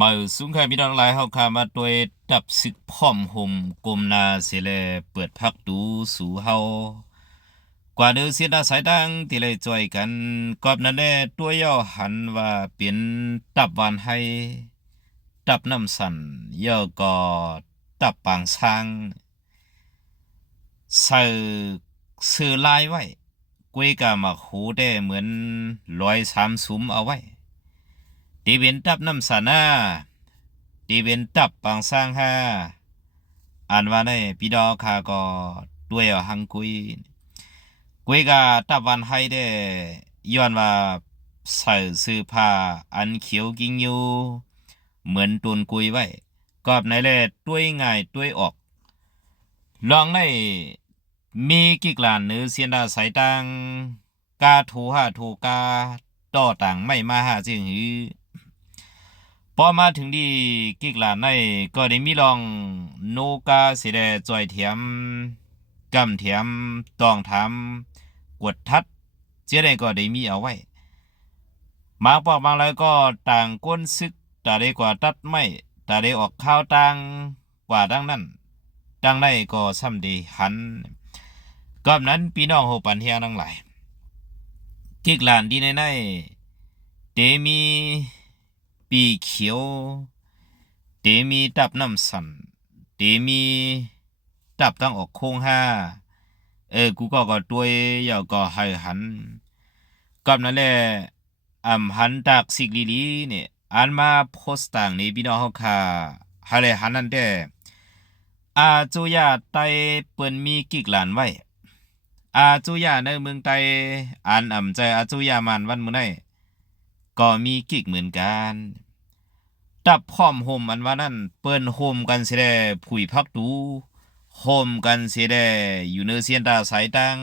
มาสูงค่ะพี่น้องหลายเฮาค่ะมาด้วยดับศึกพร้อมห่มกลมนาเสียแลเปิดพักดูสู่เฮากว่าเดือเสียดาสายดังที่เลยจอยกันกอบนั้นแลตัวย่อหันว่าเป็นตับวานให้ตับน้ำสันย่อก็ตับปางช้างใส่ซื้อลายไว้กวยกามาหูได้เหมือนร้อยสามสุมเอาไว้ ตีเวนตับน้ำสานาตีเวนตับปางสร้างห้าอ่านว่าได้พี่ดอคาก็ด้วยหังกุยกุยกาตับวันให้ได้ย้อนว่าใส่เสื้อผ้าอันเขียวกิ้งอยู่เหมือนตุนกุยไว้กอบไหนแลด้วยง่ายด้วยออก ลองในมีกิกลานเนื้อเสียนดาสายตังกาถูหาถูกาต่อต่างไม่มาหาจึงหือ พอมาถึงดีกิกหลานในก็ได้มีลองโนกาสิได้จอยเทียมกำเทียมตองทำกวดทัดเจ๊ได้ก็ได้มีเอาไว้มาปอกบางแล้วก็ต่างก้นซึกตาได้กว่าตัดไม่ตาได้ออกข้าวต่างกว่าดังนั้นดังได้ก็ซ้ำดีหันกอบนั้นพี่น้องโหปันเฮียงทั้งหลายกิกหลานดีในในเตมี ปีเขียวเตมีตับน้ำสันเตมีตับตั้งออกโค้งห้าเออกูก็ก็ตัวยยาวก็ให้หันกับนั่นแหละอ่ำหันตากสิกลีลีเนี่ยอันมาโพสต์ต่างนี้พี่น้องเฮาค่ะหาเลยหันนั่นแต่อาจุยาไตเปิ้นมีกิกหลานไว้อาจุยาในเมืองไตอันอ่ำใจอาจุยามันวันมื้อไหน ก็มีกิกเหมือนกันตับพร้อมโฮมอันว่านั่นเปิ้นโฮมกันเสิได้ผุยพักดูโฮมกันเสิได้อยู่เนื้อเสียนตาสายตัง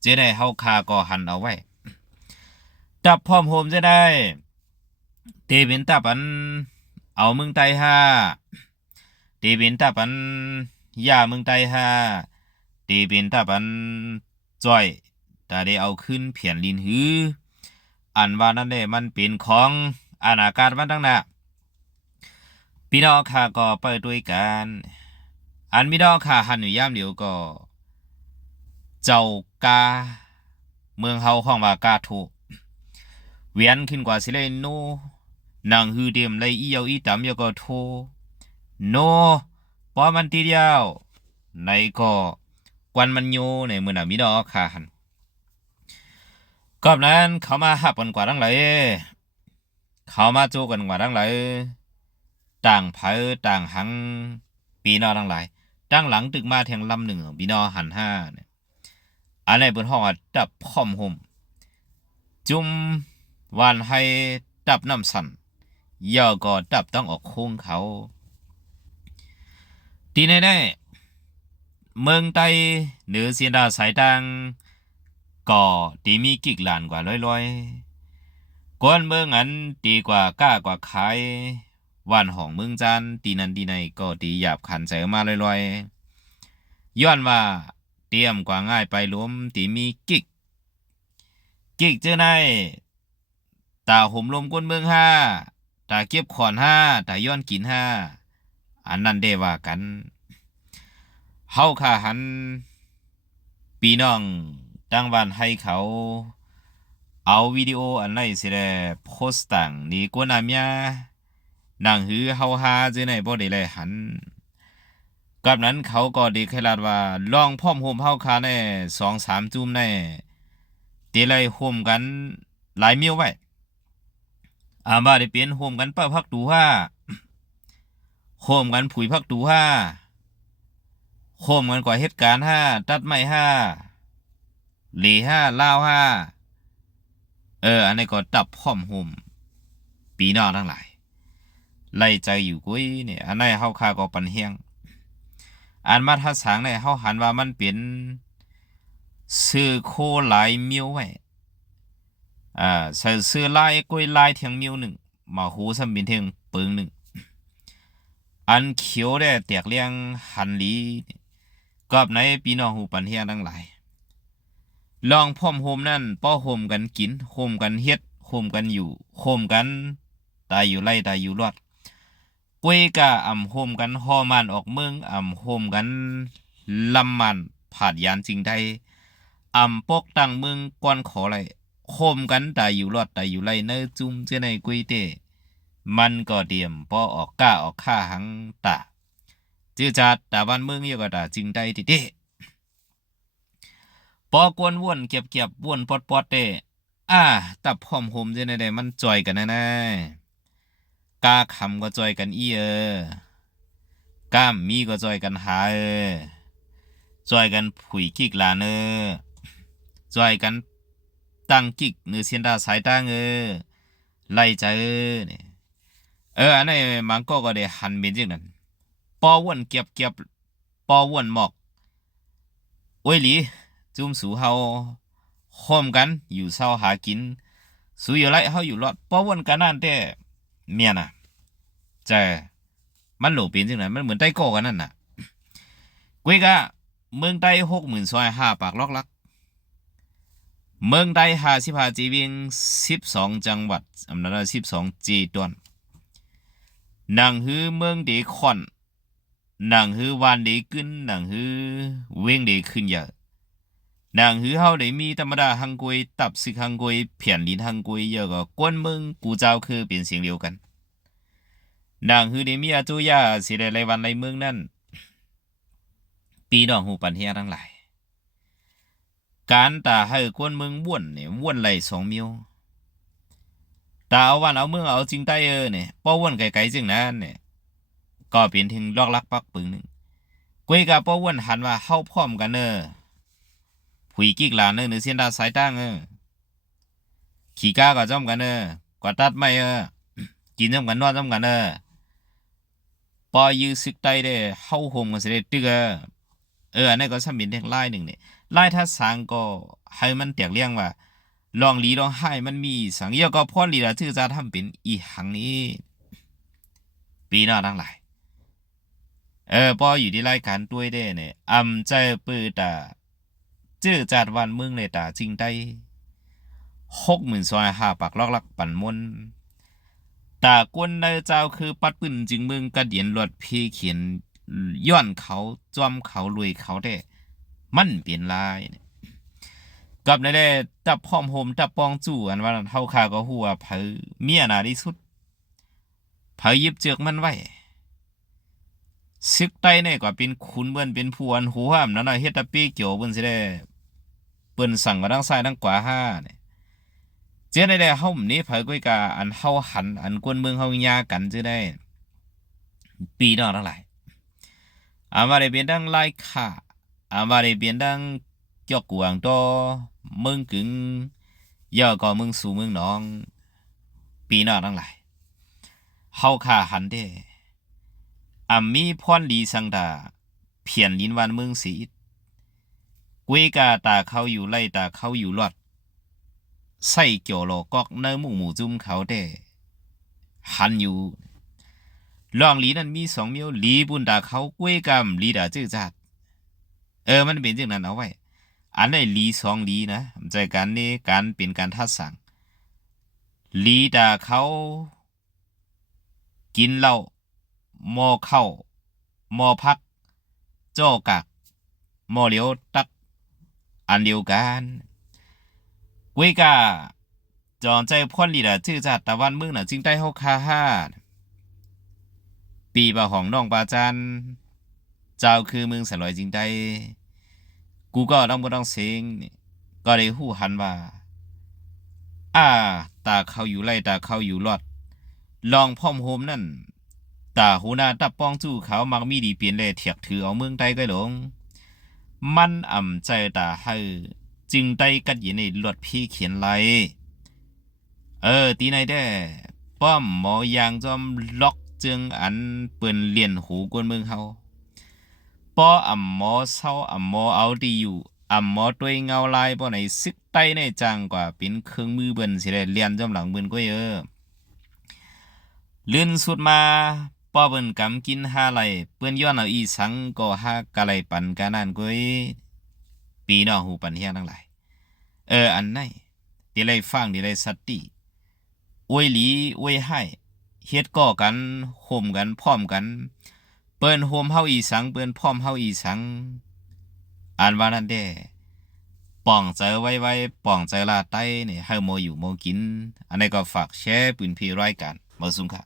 เจะได้เฮาคาก็หันเอาไว้ตับพร้อมโฮมจะได้เตเป็นตับอัน เอามึงไตห้าเตเป็นตับอันย่ามึงไตห้าเตเป็นตับอันจ้อยตาได้เอาขึ้นเพียนลินหือ อันว่านั่นแหละมันเป็นของอาณาการมันตั้งนาพี่น้องข้าก็เปิดด้วยกันอันพี่น้องข้าหันอยู่ยามเดียวก็ เจ้ากาเมืองเฮาของว่ากาถูกเวียนขึ้นกว่าสิเลยโนนางฮือเดียมเลยอีเยาอีตำยาก็โทโนปอมันทีเดียวในก็กวนมันโยในมือน่ะมีดอกข้าหัน กอบนั้นเขามาหับกันกว่าทั้งหลายเขามาจูกันกว่าทั้งหลายต่างเผอต่างหังปีนอทั้งหลายตั้งหลังตึกมาแทงลำหนึ่งปีนอหันห้าเนี่ยอันนี้บนห้องอัดดับพร้อมห่มจุ่มวานให้ดับน้ำสันย่อก็ดับต้องออกโค้งเขาตีแน่ๆเมืองไต้เหนือเสียดาสายตัง ก็ตีมีกิกหลานกว่าร้อยๆกวนเมืองอันตีกว่าก้ากว่าขายวันของเมืองจันตีนันตีในก็ตีหยาบขันใส่มาลอยๆย้อนว่าเตรียมกว่าง่ายไปล้มตีมีกิก กิกเจอในตาห่มลมก้นเมืองห้าตาเก็บขอนห้าตาย้อนกินห้าอันนั้นได้ว่ากันเฮาค่าหัน ปีน้อง ตั้งวันให้เขาเอาวิดีโออันไหนสิได้โพสต์ต่างนี่กวนามยานางหือเฮาฮาจื้อไหนบ่ได้เลยหันกับนั้นเขาก็ดีเคลาดว่าลองพร้อมโฮมเฮาคาแน่สองสามจุ่มแน่เตีไลโฮมกันหลายมิ้วไว้อามาได้เปลี่ยนโฮมกันเป้าพักตูห้าโฮมกันผุยพักตูห้าโฮมกันกว่าเหตุการณ์ห้าตัดไม้ห้า หลีห้าเล่าห้าเออ อันนี้ก็ตับพร้อมห่มปีนอทั้งหลายไล่ใจอยู่กุ้ยเนี่ยอันนี้เฮาคาก็ปันเฮียงอันมาทัดสางเนี่ยเฮาหันว่ามันเป็นซื้อโคหลายมิวไว้อ่าใส่ซื้อลายกุ้ยลายเทียงมิวหนึ่งมาหูสำบินเทียงปึงหนึ่งอันเขียวได้แตกเลี้ยงหันหลีกอบในปีน้องหูปันเฮียงทั้งหลาย ลองพร้อมโฮมนั่นป้อโฮมกันกินโฮมกันเฮ็ดโฮมกันอยู่โฮมกันตายอยู่ไล่ตายอยู่รอดกวยกะอ่ำโฮมกันฮอมันออกเมืองอ่ำโฮมกันลำมันผาดยานจริงใดอำปกตั้งเมืองก่อนขอไรโฮมกันตายอยู่รอดตายอยู่ไรเนื้อจุ่มเจาในกวยเตมันก็เดียมปอออกก้าออกข้าหังตาจื้อจัดตาบ้านเมืองเยอะก็ตาจริงใดติเต ปอกวนวนเก็บเก็บวนปอดปอดเตอ่าตับพร้อมโฮมเจนใดมันจอยกันแน่กาคำก็จอยกันอีเออกามมีก็จอยกันหาเออจอยกันผุยกิกลานเออจอยกันตั้งกิกเนื้อเสียนดาสายตั้งเออไล่ใจเออเนี่ยเอออันนี้มันก็ก็ได้หันเป็นจังนั้นปอวนเก็บเก็บปอวนหมอกโอ้ยหลี จุ่มสู่เฮาโฮมกันอยู่เศร้าหากิน สู่อยู่ไรเฮาอยู่รอดปอวนกันนั่นแต่เมียน่ะแต่มันหลเป็นจังไดมันเหมือนใต้โกกันนั่นน่ะกุยกะเมืองใต้หกหมื่นซอยห้าปากลอกลัก เมืองใต้ห้าสิบห้าจีวิงสิบสองจังหวัดอำนาจสิบสองจีตวนหนังฮือเมืองเดคอนหนังฮือวานเดกึนหนังฮือเวงเดขึ้นเยอะ นังฮือเฮาได้มีธรรมดาฮังกวยตับซึกฮังกวยเพียนลินฮังกวยเยอะก็กวนมืองกูเจ้าคือเป็นเสียงเดียวกัน นางฮือได้มีอาจุยาสิได้ไรวันไรเมืองนั่นปีน้องหูปันเฮียทั้งหลาย การตาให้กวนมืองว่วนเนี่ยว่วนไหลสองมิวตาเอาวันเอาเมืองเอาจริงใต้เออเนี่ยป้อว่วนไกลๆจึงนั้นเนี่ยก็เป็นถึงลอกลักปักปึงหนึ่งกวยกับป้อว่วนหันว่าเข้าพร้อมกันเนอ ผุยกิกหลานเนอเนื้อเสียนดาสายตั้งเออขี่ก้าก็จ้อมกันเนอกว่าตัดไม่เออกินจ้อมกันนอนจ้อมกันเนอปอยื้อซึกใต้ได้เข้าโฮมกันสิได้ตึกเออเอออันนี้ก็สำเป็นเด็กไล่หนึ่งเนี่ยไล่ถ้าสางก็ให้มันเตียกเลี้ยงว่าลองลีลองให้มันมีสังเยอะก็พอลีละชื่อจะทำเป็นอีหังนี้ปีหน้าทั้งหลายเออปออยู่ที่รายการด้วยได้เนี่ยอำใจปื้อตา จือจัดวันเมืองเลยตาจริงได้หกหมื่นซอยหาปากลอกลักปั่นมนตากวนในเจ้าคือปัดปืนจึงมึงกระเดียนรวดเพเขียนย้อนเขาจอมเขาลุยเขาได้ มันเปลี่ยนลายกับในได้ตับพร้อมโฮมตับปองจู่อันว่าเฮาคาก็ฮู้ว่าเผอเมียน่ะที่สุดเผอยิบเจือกมันไว้ซึกใต้เนี่ยก็เป็นขุนเบิ่นเป็นผู้อันหูห้ามนั่นน่ะเฮ็ดตะปีเกี่ยวเบิ่นสิได้ เปิ้นสั่งมาทางซ้ายทางขวาห้าเนี่ยเจ้าได้ได้เฮาหนี้เผยก้อยกาอันเฮาหันอันกวนเมืองเฮาญากันจื้ได้ ปีนอทั้งหลายอามาได้เป็นดังไล่ค่าอามาได้เป็นดังจอกกวางตอเมืองกึงย่อก็เมืองสู่เมืองหนอง ปีนอทั้งหลายเฮาค่าหันเด้อามีพรลีสังดาเพียนลินวันเมืองสี กวยกาตาเขาอยู่ไล่ตาเขาอยู่รอดใส่เกี่ยวโลกอกเนื้อหมูหมูจุ่มเขาได้หันอยู่ลองหลีนั้นมีสองเมียวหลีบุญดาเขาก้วยกำหลีดาจื้อจัดเออมันเป็นจังนั้นเอาไว้ อันได้หลีสองหลีนะใจการนี้การเป็นการทัดสั่งหลีดาเขากินเหล้าหมอเข้าหมอพัก โจกักหมอเหลียวตัก อันเดียวกันกวยกาจอนใจพ่อนลีละชื่อจัดตะวันมืองน่ะจึงได้เฮคาห้าปีบะของน้องปาจัน เจ้าคือมืองสลอยจริงได้ กูก็ต้องบ่ต้องเสียงนี่ก็ได้ฮู้หันว่าอ่าตาเขาอยู่ไล่ตาเขาอยู่รอด ลองพ่อมโฮมนั่น ตาหูหน้าตับป้องจู่เขามักมีดีเปลี่ยนเลยเถียกถือเอาเมืองใต้ก็หลง มันอ่ำใจตาให้จึงได้กัดยู่ในรถพี่เขียนไลเออตีไหนได้ป้อมหมอยางจอมล็อกจึงอันเปิ้นเลียนหูกวนเมืองเฮาป้ออ่ำหมอเศร้าอ่ำหมอเอาดีอยู่อ่ำหมอตัวเงาลายป้อในซึกใต้ในจังกว่าเป็นเครื่องมือเบิ่นสิได้เลียนจอมหลังเบิ่นก็เยออลื่นสุดมา ป้อเบิ่นกำกินหาไหลเปิ้นย้อนเอาอีสังก็หากะไหลปันกานั่นก้อยปีนอหูปันเฮียทั้งหลายเอออันไหนที่ไรฟังที่ไรสติอวยหลีอวยให้เฮ็ดก่อกันห่มกันพร้อมกัน เปิ้นโฮมเฮาอีสังเปิ้นพร้อมเฮาอีสังอ่านว่านั่นเด้ป่องเจอไว้ไว้ป่องเจอลาใต้นี่ให้โมอยู่โมกิน อันนี้ก็ฝากแชร์ปืนพี่รายการมาสุงค่ะ